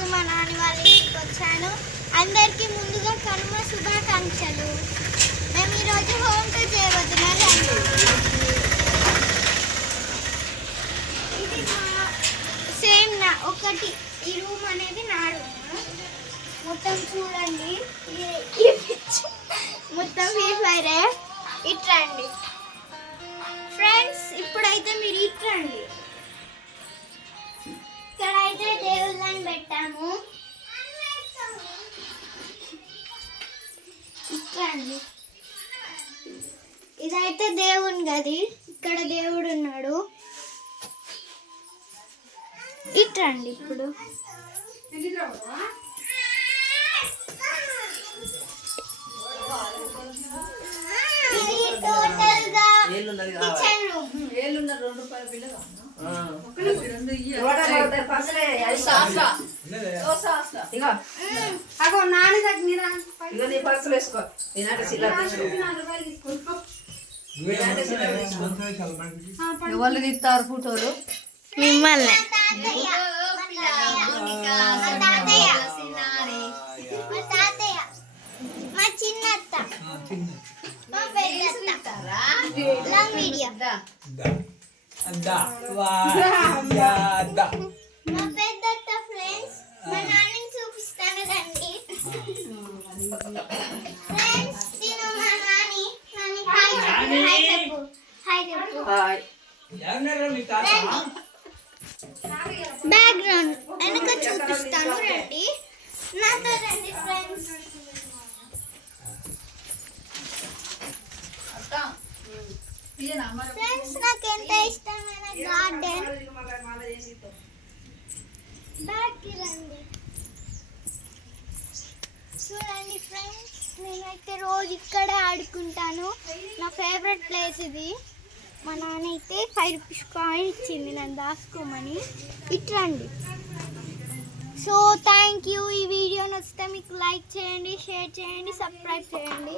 ఈరోజు మా నాన్న వాళ్ళ ఇంటికి వచ్చాను. అందరికీ ముందుగా కనుమ శుభాకాంక్షలు. మేము ఈరోజు హోమ్ టూర్ చేయబోతున్నాం. ఇది సేమ్ నా ఒకటి ఈ రూమ్ అనేది నా రూమ్. మొత్తం చూడండి, మొత్తం ఫ్రీ ఫైరే. ఇట్రండి ఫ్రెండ్స్, ఇప్పుడైతే మీరు ఇట్రండి. ఇక్కడైతే దేవుళ్ళని పెట్టాము. ఇట్రండి, ఇదైతే దేవుని గది. ఇక్కడ దేవుడు ఉన్నాడు. ఇట్రండి. ఇప్పుడు ఎవరు తీస్తారు ఫోటోలు? మిమ్మల్ని మా చిన్నత్త, మా పెద్దత్త, మా పెద్దత్త ఫ్రెండ్స్. మా నాన్నని చూపిస్తాను రండి ఫ్రెండ్స్. తిను మా నాని. నాని హాయ్ చెప్పు. హాయ్ చెప్పు. బ్యాక్గ్రౌండ్ వెనక చూపిస్తాను రండి. నాతో రండి ఫ్రెండ్స్. ఫ్రెండ్స్, నాకు ఎంత ఇష్టమైన గార్డెన్. బ్యాక్కి రండి. చూడండి ఫ్రెండ్స్, నేనైతే రోజు ఇక్కడే ఆడుకుంటాను. నా ఫేవరెట్ ప్లేస్ ఇది. మా నాన్న అయితే 5 రూపీస్ కాయిన్ ఇచ్చింది నన్ను దాచుకోమని. ఇట్రండి. So thank you. ఈ వీడియో నచ్చితే మీకు లైక్ చేయండి, షేర్ చేయండి, సబ్స్క్రైబ్ చేయండి.